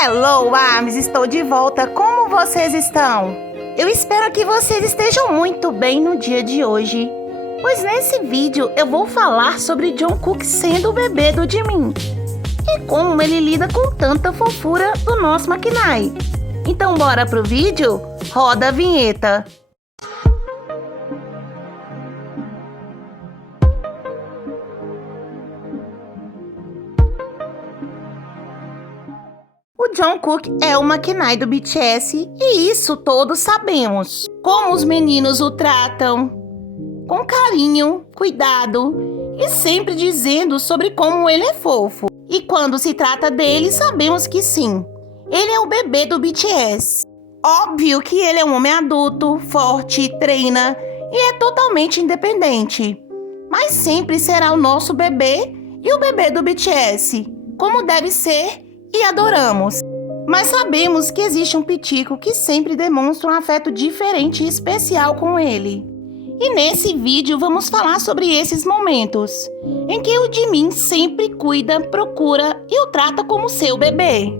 Hello, Arms! Estou de volta. Como vocês estão? Eu espero que vocês estejam muito bem no dia de hoje, pois nesse vídeo eu vou falar sobre Jungkook sendo o bebê do Jimin e como ele lida com tanta fofura do nosso Makinai. Então bora pro vídeo? Roda a vinheta! O Jungkook é o Makinai do BTS e isso todos sabemos. Como os meninos o tratam, com carinho, cuidado e sempre dizendo sobre como ele é fofo. E quando se trata dele, sabemos que sim, ele é o bebê do BTS. Óbvio que ele é um homem adulto, forte, treina e é totalmente independente. Mas sempre será o nosso bebê e o bebê do BTS, como deve ser e adoramos. Mas sabemos que existe um pitico que sempre demonstra um afeto diferente e especial com ele. E nesse vídeo vamos falar sobre esses momentos em que o Jimin sempre cuida, procura e o trata como seu bebê.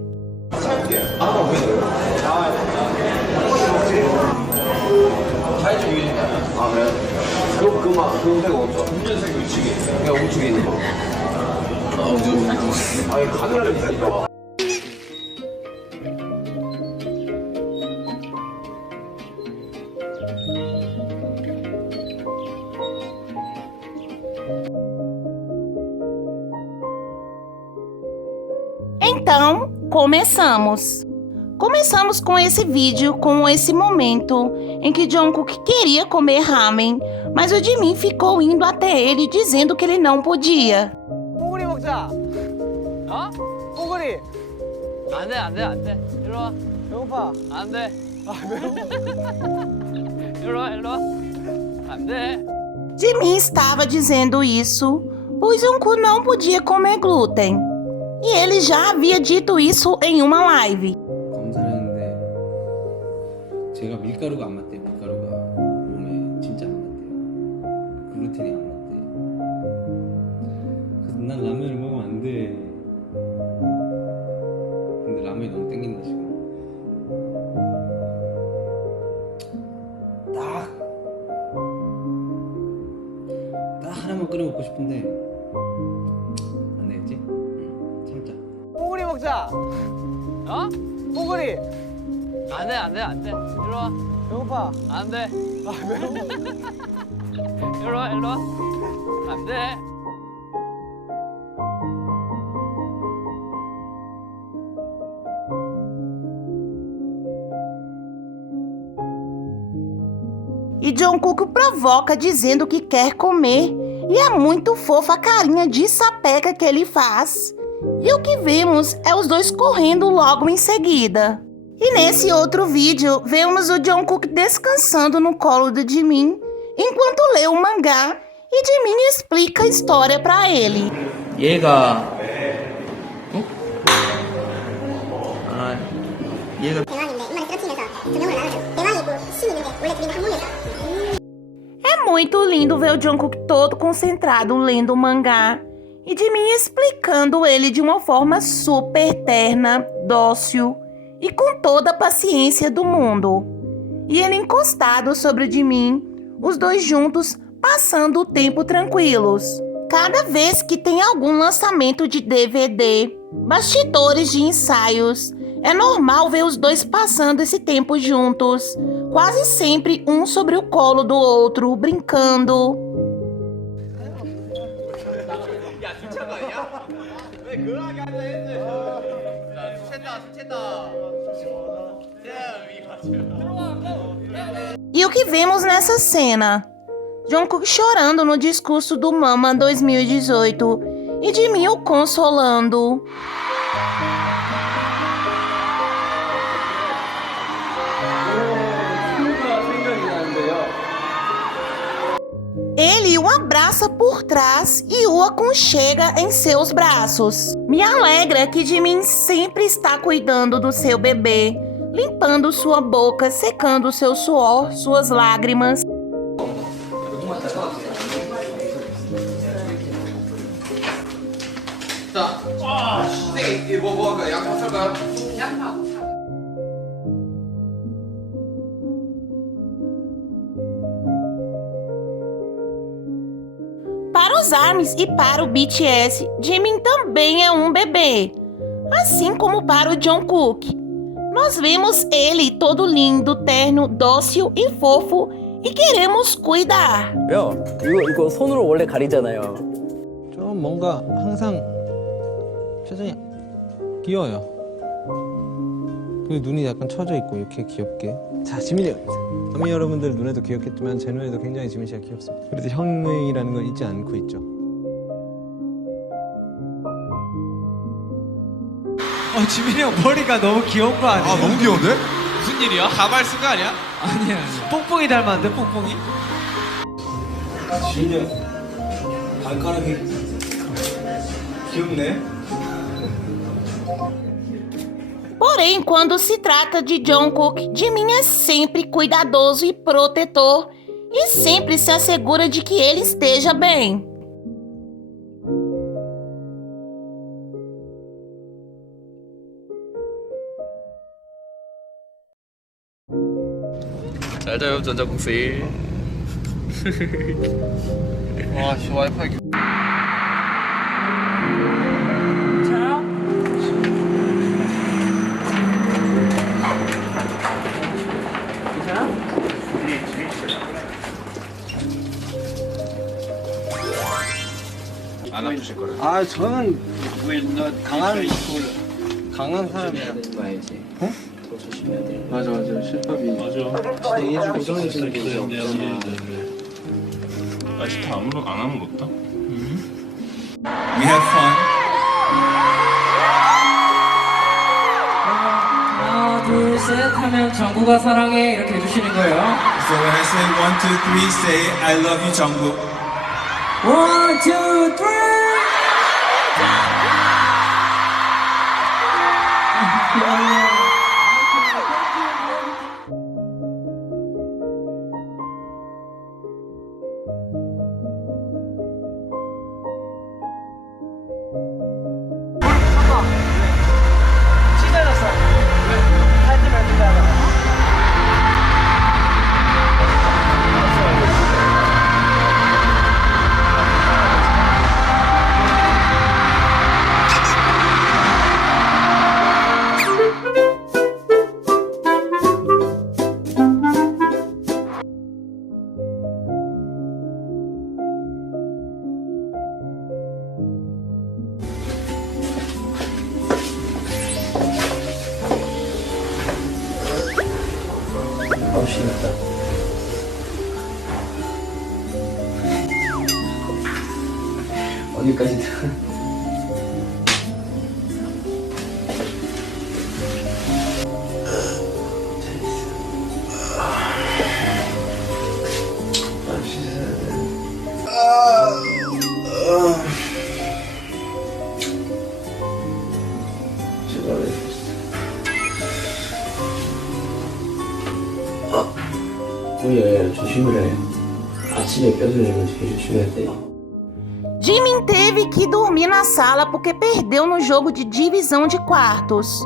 Então, começamos! Começamos com esse vídeo, com esse momento em que Jungkook queria comer ramen, mas o Jimin ficou indo até ele dizendo que ele não podia. 뽀글이 먹자. 어? 뽀글이. 안 돼, 안 돼, 안 돼. 일로 와. 배고파. 안 돼. 아, 배고파. 일로 와, 일로 와. 안 돼. Jimin estava dizendo isso, pois Jungkook não podia comer glúten. E ele já havia dito isso em uma live. 검사를 했는데 제가 밀가루가 안 맞대요. 밀가루가 몸에 진짜 안 맞대요. 글루텐이 안 맞대요. 그래서 난 라면을 먹으면 안 돼. 근데 라면이 너무 땡긴다 지금. 딱 하나만 끓여 먹고 싶은데 안 되겠지? 참자. 뽀글이 먹자. 어? 뽀글이. 안 돼, 안 돼, 안 돼. 일로 와. 배고파. 안 돼. 아, 배고파. 일로 와, 일로 와. 안 돼. E Jungkook provoca dizendo que quer comer. E é muito fofa a carinha de sapeca que ele faz. E o que vemos é os dois correndo logo em seguida. E nesse outro vídeo, vemos o Jungkook descansando no colo do Jimin, enquanto lê o mangá e Jimin explica a história para ele. 얘가 얘가 대왕인데 입만에 쓰러치면서 조명으로 나눠줘. 대왕이고 신이 있는데 원래 둘이 한몸이었어. É muito lindo ver o Jungkook todo concentrado lendo o mangá e Jimin explicando ele de uma forma super terna, dócil e com toda a paciência do mundo. E ele encostado sobre o Jimin, os dois juntos passando o tempo tranquilos. Cada vez que tem algum lançamento de DVD, bastidores de ensaios, é normal ver os dois passando esse tempo juntos, quase sempre um sobre o colo do outro, brincando. E o que vemos nessa cena? Jungkook chorando no discurso do Mama 2018 e Jimin o consolando. Ele o abraça por trás e o aconchega em seus braços. Me alegra que Jimin sempre está cuidando do seu bebê, limpando sua boca, secando seu suor, suas lágrimas. 자, 자, 선생님 뭐 할까요? 양파 살까요? Para os ARMYs e para o BTS, Jimin também é um bebê, assim como para o Jungkook. Nós vemos ele todo lindo, terno, dócil e fofo e queremos cuidar. 왜요? 이거 손으로 원래 가리잖아요. 좀 뭔가 항상 표정이 귀여워요. 그리고 눈이 약간 처져 있고 이렇게 귀엽게. 자, 지민이 아미 여러분들 눈에도 귀엽겠지만 제 눈에도 굉장히 지민 씨가 귀엽습니다. 그래도 형이라는 걸 잊지 않고 있죠. 지민이 형 머리가 너무 귀여운 거 아니야? 아 너무 귀여운데? 무슨 일이야? 가발 쓴 거 아니야? 아니야. 뽕뽕이 닮았는데 뽕뽕이? 지민이 형 발가락이 귀엽네. Porém, quando se trata de Jungkook, Jimin é sempre cuidadoso e protetor e sempre se assegura de que ele esteja bem. 잘 자요 전자공씨. 와, 씨 와이파이. 안 아프실 거라고. 아, 저는 강한 사람이야. 봐야지. 어? 더 조심해야 돼. 맞아 실밥이. 진짜 예주 고정해주는 게 이제 없잖아. 아직 안 아무것도? We have fun. 하나, 둘, 셋 하면 정국아 사랑해 이렇게 해주시는 거예요. So when I say 1, 2, 3, say I love you, 정국. 1, 2, 3. 찢어졌어. 팔지 말고 하다가. 심했다. 어디까지든. 조심을 해. 아침에 뼈저리면 제일 조심해야 돼. Jimin teve que dormir na sala porque perdeu no jogo de divisão de quartos.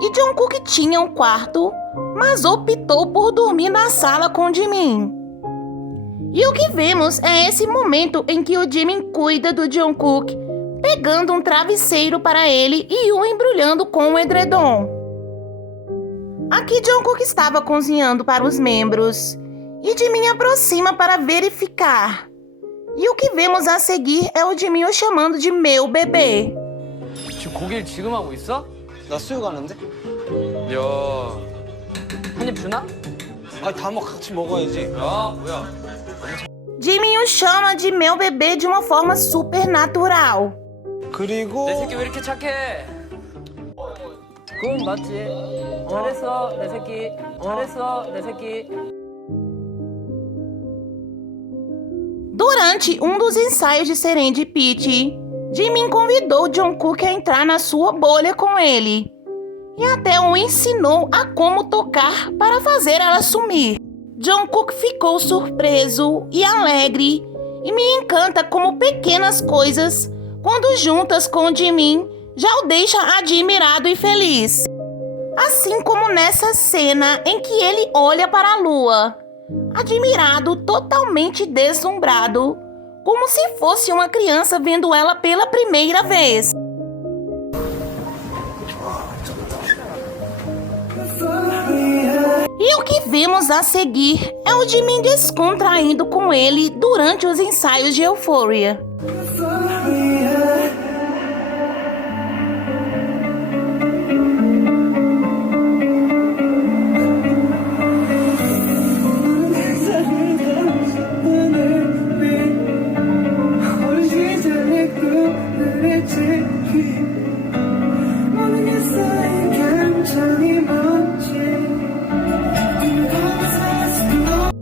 E Jungkook tinha um quarto, mas optou por dormir na sala com Jimin. E o que vemos é esse momento em que o Jimin cuida do Jungkook, pegando um travesseiro para ele e o embrulhando com um edredom. Aqui Jungkook estava cozinhando para os membros. E Jimin aproxima para verificar. E o que vemos a seguir é o Jimin o chamando de meu bebê. 지금 고기를 지금 하고 있어? 나 수육 하는데? 야, 한 입 주나? 아, 다 같이 먹어야지. 야, 뭐야? Jimin o chama de meu bebê de uma forma super natural. 그리고 내 새끼 왜 이렇게 착해? 그건 맞지. 잘했어, 내 새끼. 잘했어, 내 새끼. Durante um dos ensaios de Serendipity, Jimin convidou Jungkook a entrar na sua bolha com ele. E até o ensinou a como tocar para fazer ela sumir. Jungkook ficou surpreso e alegre. E me encanta como pequenas coisas quando juntas com Jimin, já o deixa admirado e feliz. Assim como nessa cena em que ele olha para a lua, admirado, totalmente deslumbrado, como se fosse uma criança vendo ela pela primeira vez. E o que vemos a seguir é o Jimin descontraindo com ele durante os ensaios de Euphoria.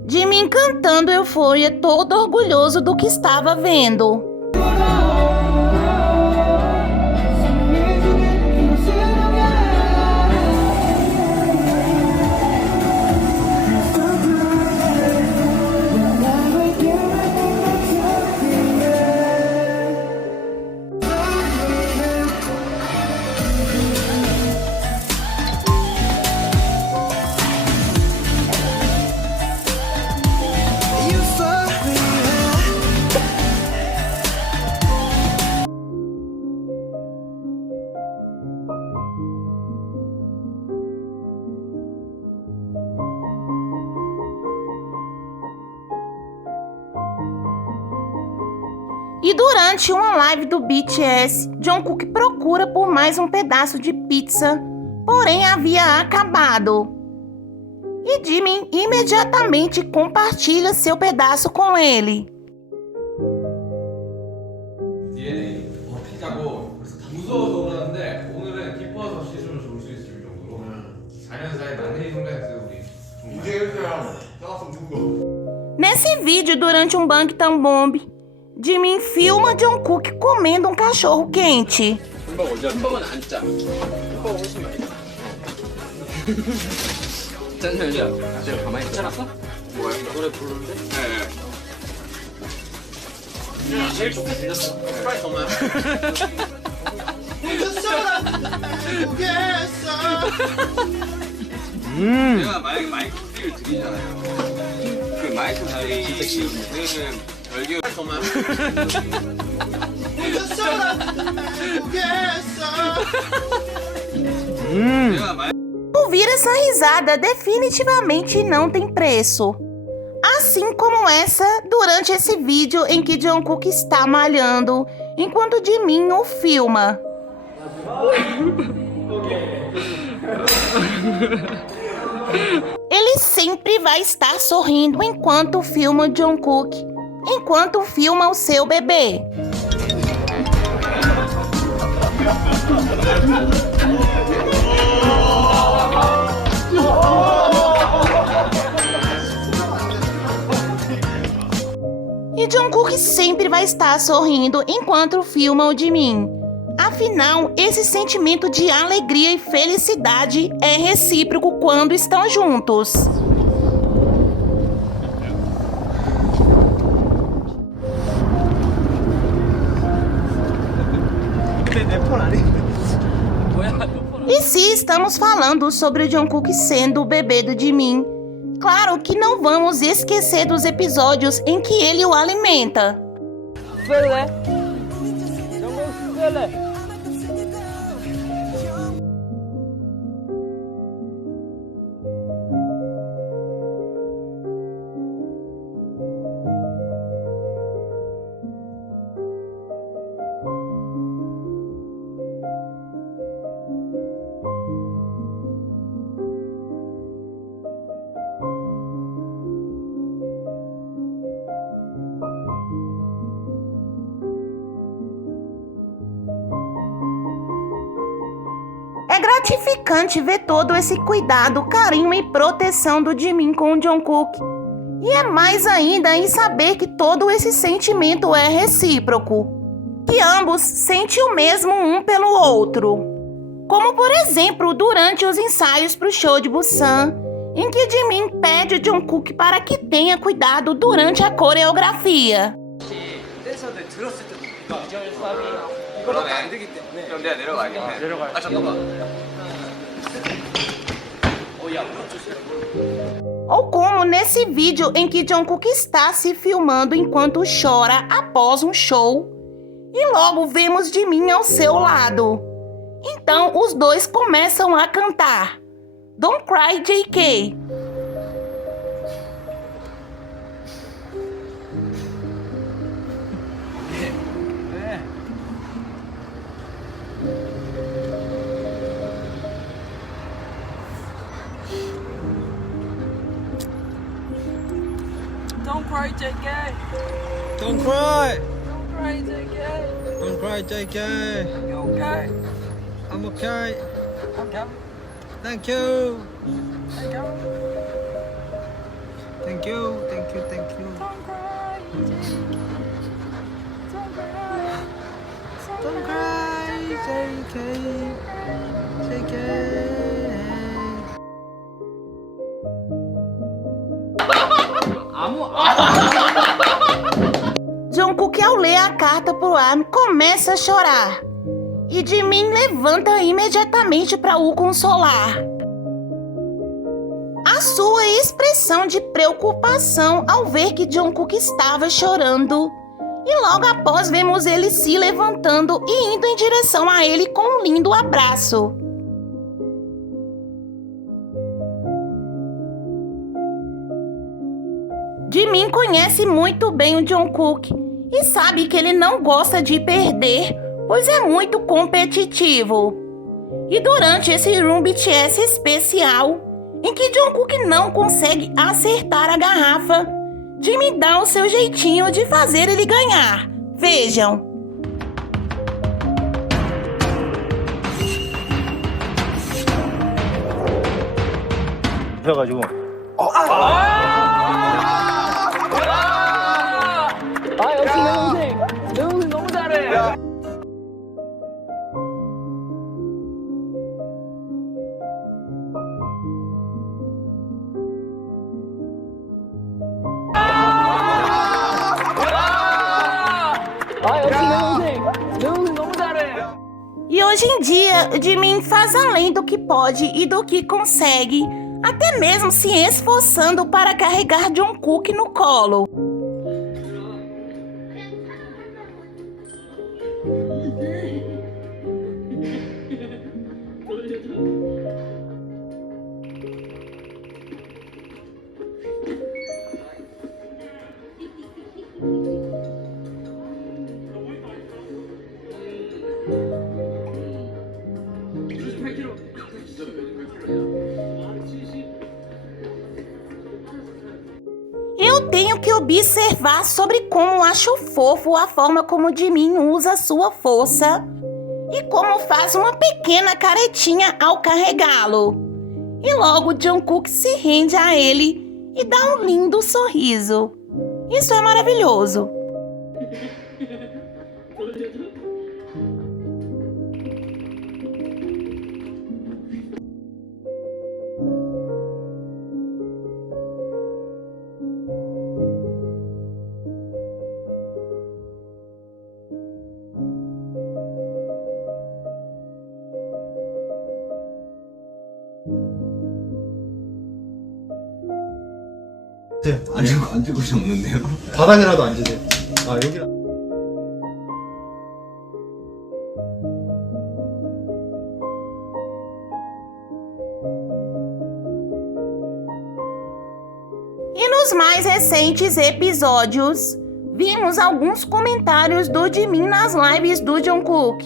Jimin cantando Euphoria, todo orgulhoso do que estava vendo. E durante uma live do BTS, Jungkook procura por mais um pedaço de pizza, porém havia acabado. E Jimin imediatamente compartilha seu pedaço com ele. DNA 피자고 그래서 무서워서 그러는데 오늘은 기뻐서 시술을 줄 수 있을 정도로 4년 사이 많은 일이 생겼어요 우리. 이제 이렇게랑 따갔으면 죽어. Nesse vídeo, durante um Bangtan Bomb, Jimin filma Jungkook comendo um cachorro quente. 햄버거는 안 짜. 햄버거 훨씬 맛있다. 짜장면이야. 제가 가만히 짜놨어? 뭐야? 노래 부르는데? 네. 제일 좋게 들렸어. 스파이스 엄마야. 내가 만약에 마이크 소리를 드리잖아요. 그 마이크 소리는 별개 엄마야. 내가 만약 Ouvir essa risada definitivamente não tem preço. Assim como essa durante esse vídeo em que Jungkook está malhando, enquanto Jimin o filma. Ele sempre vai estar sorrindo enquanto filma Jungkook, enquanto filma o seu bebê. E Jungkook sempre vai estar sorrindo enquanto filma o Jimin. Afinal, esse sentimento de alegria e felicidade é recíproco quando estão juntos. E se estamos falando sobre Jungkook sendo o bebê do Jimin, claro que não vamos esquecer dos episódios em que ele o alimenta. 쓸래? 정국 쓸래? É gratificante ver todo esse cuidado, carinho e proteção do Jimin com o Jungkook. E é mais ainda em saber que todo esse sentimento é recíproco. Que ambos sentem o mesmo um pelo outro. Como por exemplo, durante os ensaios para o show de Busan, em que Jimin pede o Jungkook para que tenha cuidado durante a coreografia. 댄서들 들었을 때도 그러네. 안 되기 때문에. 그럼 내가 내려가야겠네. 내려가. 아 잠깐만. Ou como nesse vídeo em que Jungkook está se filmando enquanto chora após um show e logo vemos Jimin ao seu lado. Então os dois começam a cantar Don't Cry JK. Don't cry, JK. Don't cry! Don't cry, JK. Don't cry, JK. You okay? I'm okay. Okay. Thank you. Thank you. Thank you. Thank you. Thank you. Don't cry, JK. Don't cry. Don't cry, JK. JK. Jungkook, ao ler a carta pro ARMY, começa a chorar. E Jimin levanta imediatamente para o consolar. A sua expressão de preocupação ao ver que Jungkook estava chorando. E logo após vemos ele se levantando e indo em direção a ele com um lindo abraço. Jimin conhece muito bem o Jungkook e sabe que ele não gosta de perder, pois é muito competitivo. E durante esse Room BTS especial, em que Jungkook não consegue acertar a garrafa, Jimin dá o seu jeitinho de fazer ele ganhar. Vejam. 그래가지고 역시 내 동생. 내 동생 너무 잘해. 역시 내 동생. 내 동생 너무 잘해. E hoje em dia, Jimin faz além do que pode e do que consegue, até mesmo se esforçando para carregar Jungkook no colo. Eu tenho que observar sobre como acho fofo a forma como Jimin usa sua força e como faz uma pequena caretinha ao carregá-lo. E logo Jungkook se rende a ele e dá um lindo sorriso. Isso é maravilhoso. 앉을 곳이 없는데요? 바닥이라도 앉으세요. 아 여기라. E nos mais recentes episódios, vimos alguns comentários do Jimin nas lives do Jungkook.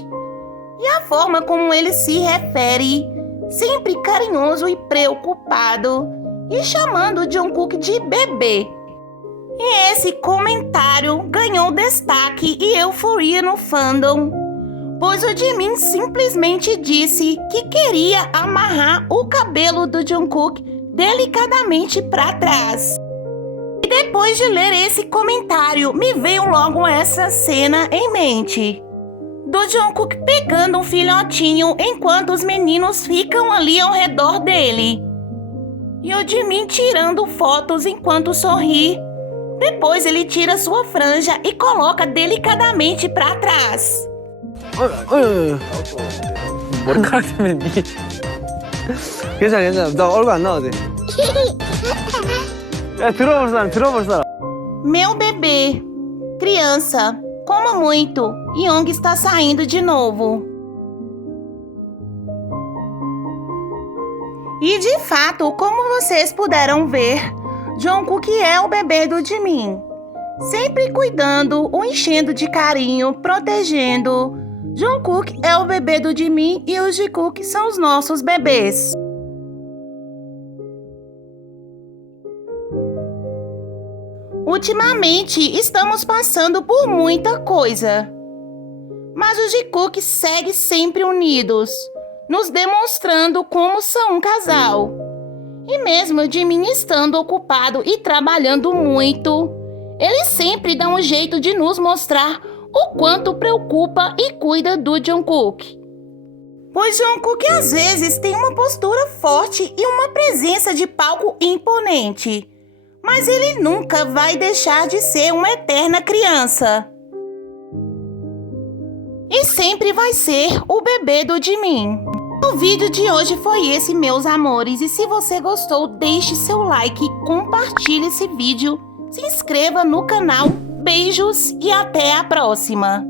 E a forma como ele se refere, sempre carinhoso e preocupado, e chamando o Jungkook de bebê. E esse comentário ganhou destaque e euforia no fandom, pois o Jimin simplesmente disse que queria amarrar o cabelo do Jungkook delicadamente para trás. E depois de ler esse comentário, me veio logo essa cena em mente. Do Jungkook pegando um filhotinho enquanto os meninos ficam ali ao redor dele. E o Jimin tirando fotos enquanto sorri, Depois ele tira sua franja e coloca delicadamente para trás. 머리카락 때문에 니. 괜찮아. 나 얼굴 안 나와도 돼. 야, 들어볼 사람. Meu bebê, criança, coma muito. Young está saindo de novo. E de fato, como vocês puderam ver, Jungkook é o bebê do Jimin. Sempre cuidando, o enchendo de carinho, protegendo. Jungkook é o bebê do Jimin e os Jikook são os nossos bebês. Ultimamente, estamos passando por muita coisa. Mas os Jikook seguem sempre unidos, nos demonstrando como são um casal. E mesmo o Jimin estando ocupado e trabalhando muito, ele sempre dá um jeito de nos mostrar o quanto preocupa e cuida do Jungkook. Pois Jungkook às vezes tem uma postura forte e uma presença de palco imponente. Mas ele nunca vai deixar de ser uma eterna criança. E sempre vai ser o bebê do Jimin. O vídeo de hoje foi esse, meus amores. E se você gostou, deixe seu like, compartilhe esse vídeo, se inscreva no canal. Beijos e até a próxima!